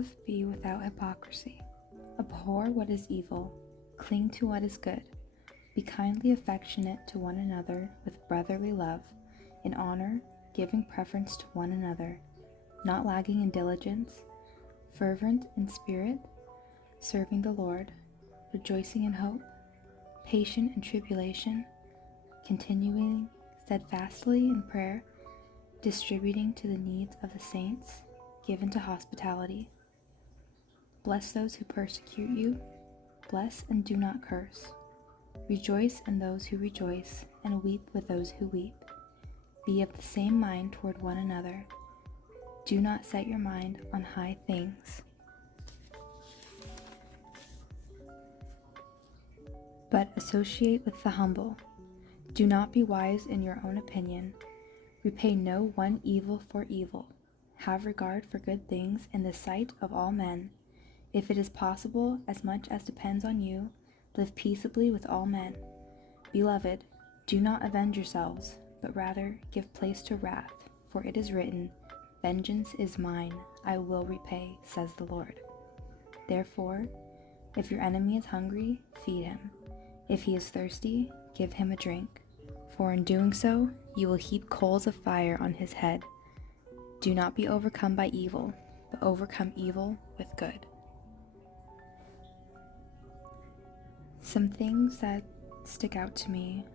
love be without hypocrisy. Abhor what is evil, cling to what is good. Be kindly affectionate to one another with brotherly love, in honor, giving preference to one another, not lagging in diligence, fervent in spirit, serving the Lord, rejoicing in hope, patient in tribulation, continuing steadfastly in prayer, distributing to the needs of the saints, given to hospitality. Bless those who persecute you, bless and do not curse. Rejoice in those who rejoice, and weep with those who weep. Be of the same mind toward one another. Do not set your mind on high things, but associate with the humble. Do not be wise in your own opinion. Repay no one evil for evil. Have regard for good things in the sight of all men. If it is possible, as much as depends on you, live peaceably with all men. Beloved, do not avenge yourselves, but rather give place to wrath, for it is written, "Vengeance is mine, I will repay, says the Lord." Therefore, if your enemy is hungry, feed him. If he is thirsty, give him a drink, for in doing so, you will heap coals of fire on his head. Do not be overcome by evil, but overcome evil with good. Some things that stick out to me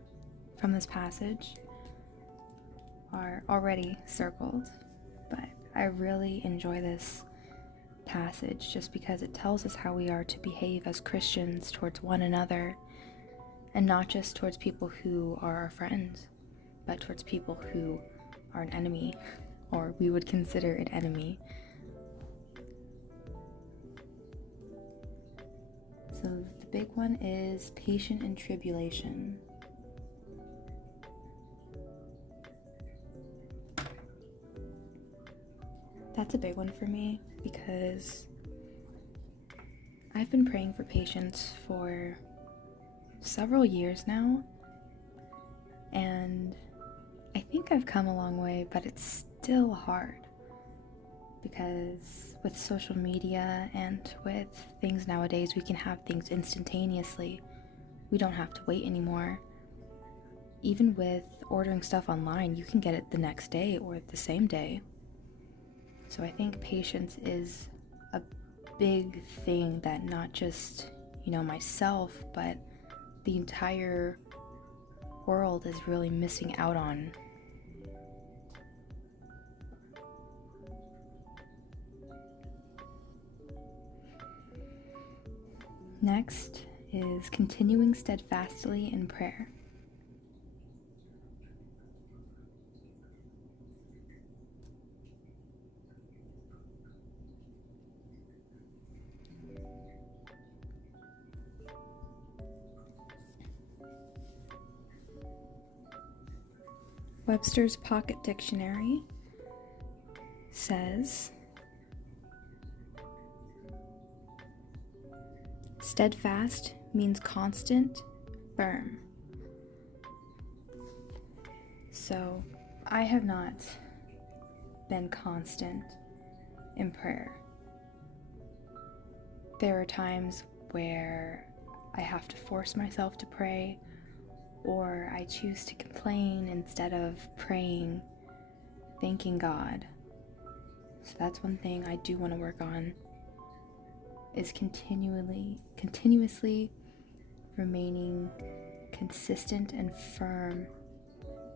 from this passage are already circled, but I really enjoy this passage just because it tells us how we are to behave as Christians towards one another, and not just towards people who are our friends, but towards people who are an enemy, or we would consider an enemy. So the big one is patient in tribulation. That's a big one for me because I've been praying for patience for several years now, and I think I've come a long way, but it's still hard because with social media and with things nowadays, we can have things instantaneously. We don't have to wait anymore. Even with ordering stuff online, you can get it the next day or the same day. So I think patience is a big thing that not just, myself, but the entire world is really missing out on. Next is continuing steadfastly in prayer. Webster's Pocket Dictionary says, steadfast means constant, firm. So I have not been constant in prayer. There are times where I have to force myself to pray, or I choose to complain instead of praying, thanking God. So that's one thing I do want to work on, is continuously remaining consistent and firm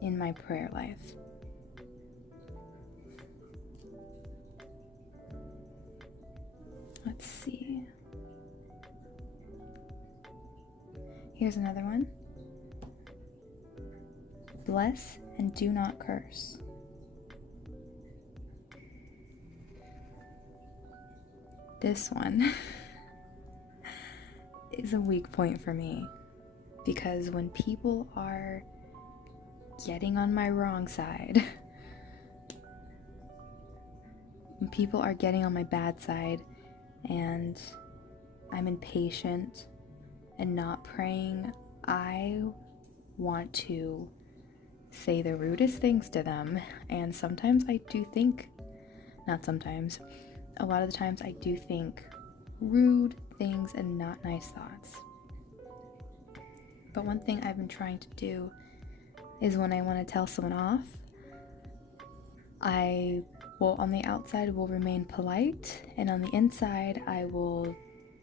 in my prayer life. Let's see. Here's another one. Bless and do not curse. This one is a weak point for me, because when people are getting on my wrong side, when people are getting on my bad side and I'm impatient and not praying, I want to say the rudest things to them. And sometimes I do think, not sometimes, a lot of the times I do think rude things and not nice thoughts. But one thing I've been trying to do is when I want to tell someone off, I will, on the outside, will remain polite, and on the inside, I will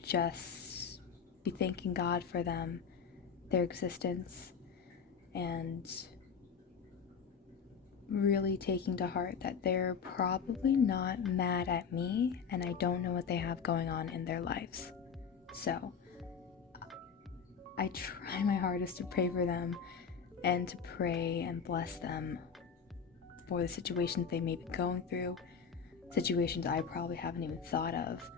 just be thanking God for them, their existence, and really taking to heart that they're probably not mad at me, and I don't know what they have going on in their lives. So I try my hardest to pray for them and to pray and bless them for the situations they may be going through, situations I probably haven't even thought of,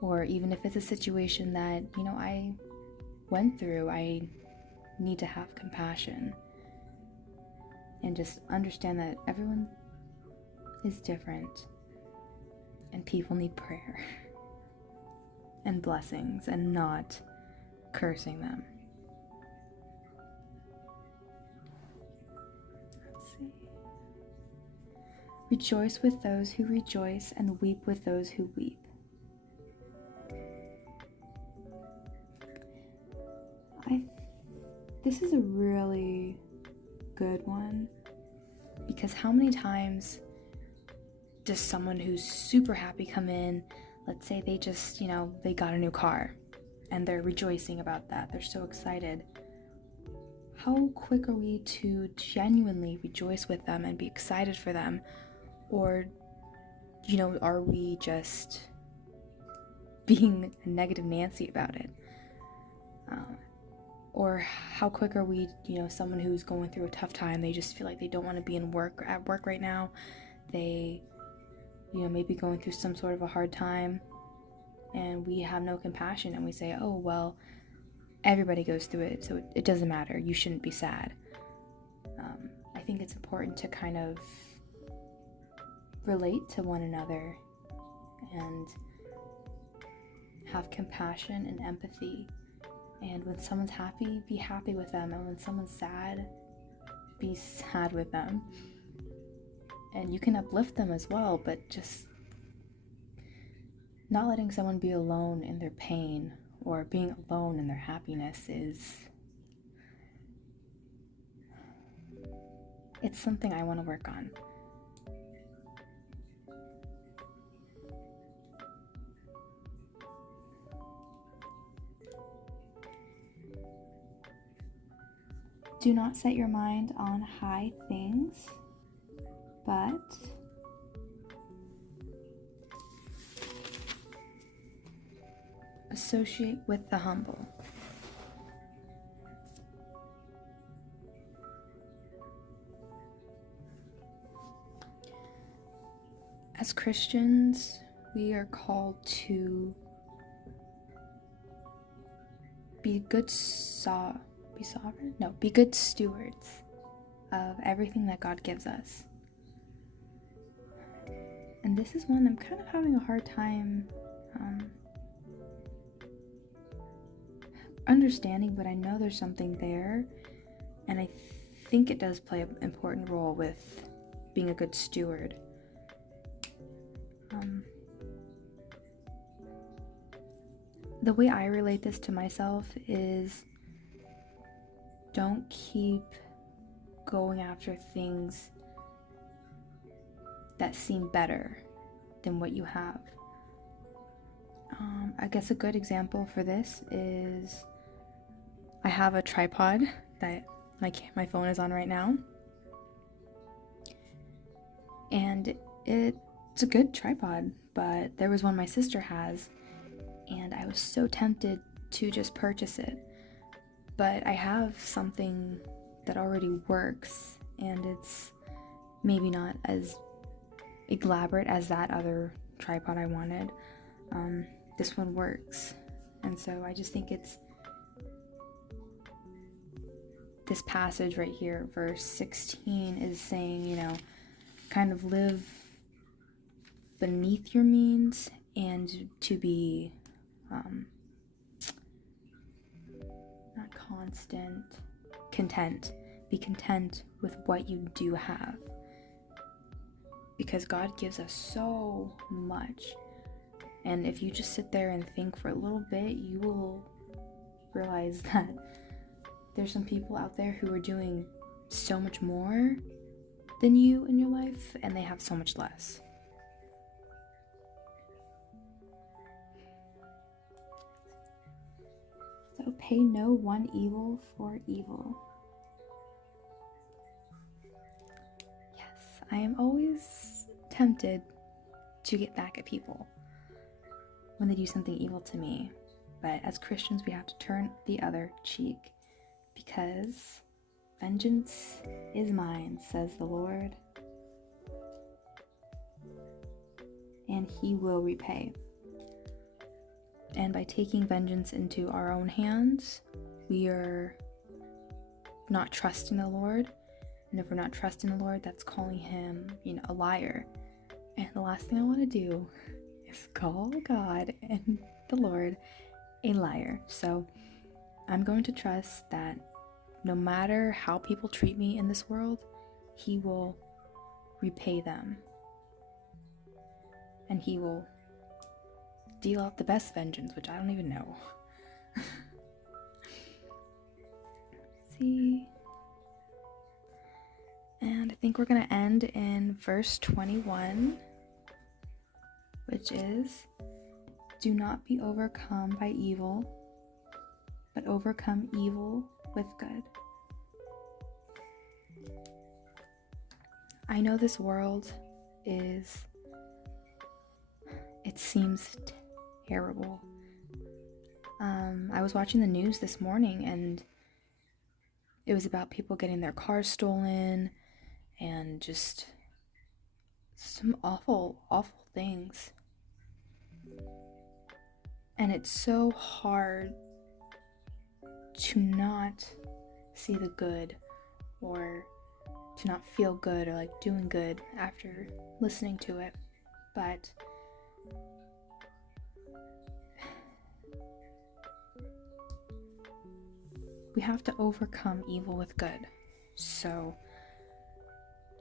or even if it's a situation that, I went through, I need to have compassion and just understand that everyone is different and people need prayer and blessings and not cursing them. Let's see. Rejoice with those who rejoice and weep with those who weep. This is a really good one, because how many times does someone who's super happy come in, let's say they just, they got a new car and they're rejoicing about that, they're so excited. How quick are we to genuinely rejoice with them and be excited for them? Or, are we just being a negative Nancy about it? Or how quick are we, someone who's going through a tough time, they just feel like they don't want to be at work right now. They, maybe going through some sort of a hard time, and we have no compassion, and we say, oh, well, everybody goes through it, so it doesn't matter. You shouldn't be sad. I think it's important to kind of relate to one another and have compassion and empathy. And when someone's happy, be happy with them. And when someone's sad, be sad with them. And you can uplift them as well, but just not letting someone be alone in their pain or being alone in their happiness it's something I want to work on. Do not set your mind on high things, but associate with the humble. As Christians, we are called to be good stewards of everything that God gives us. And this is one I'm kind of having a hard time understanding, but I know there's something there, and I think it does play an important role with being a good steward. The way I relate this to myself is, don't keep going after things that seem better than what you have. I guess a good example for this is I have a tripod that my phone is on right now, and it's a good tripod, but there was one my sister has, and I was so tempted to just purchase it. But I have something that already works, and it's maybe not as elaborate as that other tripod I wanted. This one works, and so I just think it's this passage right here, verse 16, is saying, kind of live beneath your means and to be not constant, content. Be content with what you do have, because God gives us so much. And if you just sit there and think for a little bit, you will realize that there's some people out there who are doing so much more than you in your life, and they have so much less. So pay no one evil for evil. Yes, I am always tempted to get back at people when they do something evil to me. But as Christians, we have to turn the other cheek, because vengeance is mine, says the Lord, and he will repay. And by taking vengeance into our own hands, we are not trusting the Lord. And if we're not trusting the Lord, that's calling him, a liar. And the last thing I want to do is call God and the Lord a liar. So I'm going to trust that no matter how people treat me in this world, he will repay them. And he will deal out the best vengeance, which I don't even know. See? And I think we're going to end in verse 21, which is, do not be overcome by evil, but overcome evil with good. I know this world it seems terrible. I was watching the news this morning, and it was about people getting their cars stolen and just some awful, awful things. And it's so hard to not see the good, or to not feel good, or like doing good after listening to it. But we have to overcome evil with good. So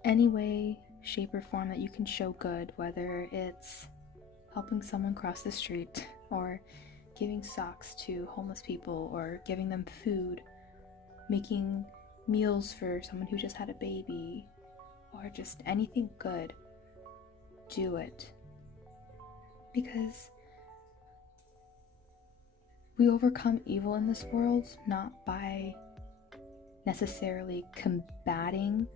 any way, shape, or form that you can show good, whether it's helping someone cross the street, or giving socks to homeless people, or giving them food, making meals for someone who just had a baby, or just anything good, do it. Because we overcome evil in this world not by necessarily combating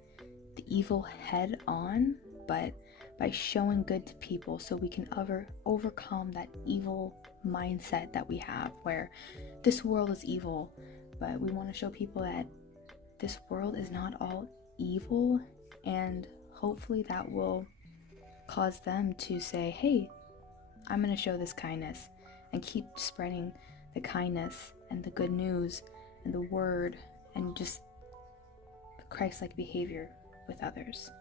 the evil head on, but by showing good to people, so we can overcome that evil mindset that we have, where this world is evil, but we want to show people that this world is not all evil, and hopefully that will cause them to say, hey, I'm going to show this kindness, and keep spreading the kindness and the good news and the word and just the Christ-like behavior with others.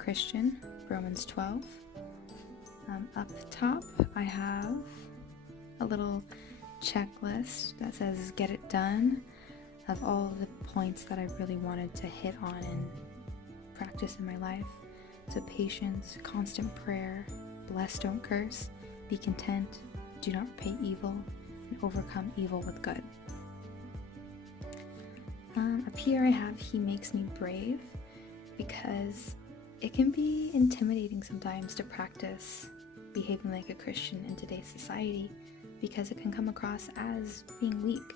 Christian, Romans 12. Up top, I have a little checklist that says get it done, of all the points that I really wanted to hit on and practice in my life. So patience, constant prayer, bless, don't curse, be content, do not repay evil, and overcome evil with good. Up here I have he makes me brave, because it can be intimidating sometimes to practice behaving like a Christian in today's society, because it can come across as being weak.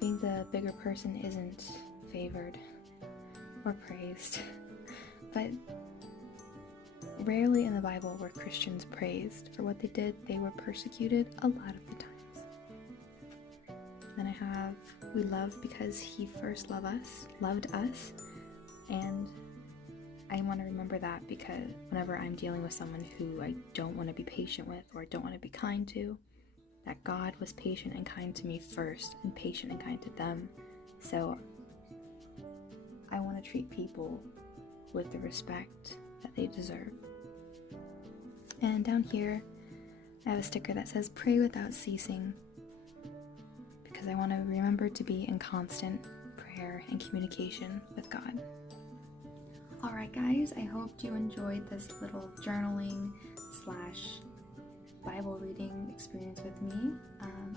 Being the bigger person isn't favored or praised. But rarely in the Bible were Christians praised for what they did. They were persecuted a lot of the times. Then I have, we love because he first loved us, and I want to remember that, because whenever I'm dealing with someone who I don't want to be patient with or don't want to be kind to, that God was patient and kind to me first, and patient and kind to them. So I want to treat people with the respect that they deserve. And down here, I have a sticker that says pray without ceasing, because I want to remember to be in constant prayer and communication with God. Alright guys, I hope you enjoyed this little journaling / Bible reading experience with me.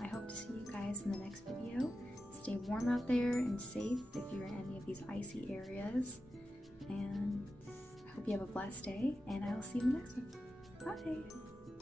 I hope to see you guys in the next video. Stay warm out there and safe if you're in any of these icy areas. And I hope you have a blessed day, and I will see you in the next one. Bye!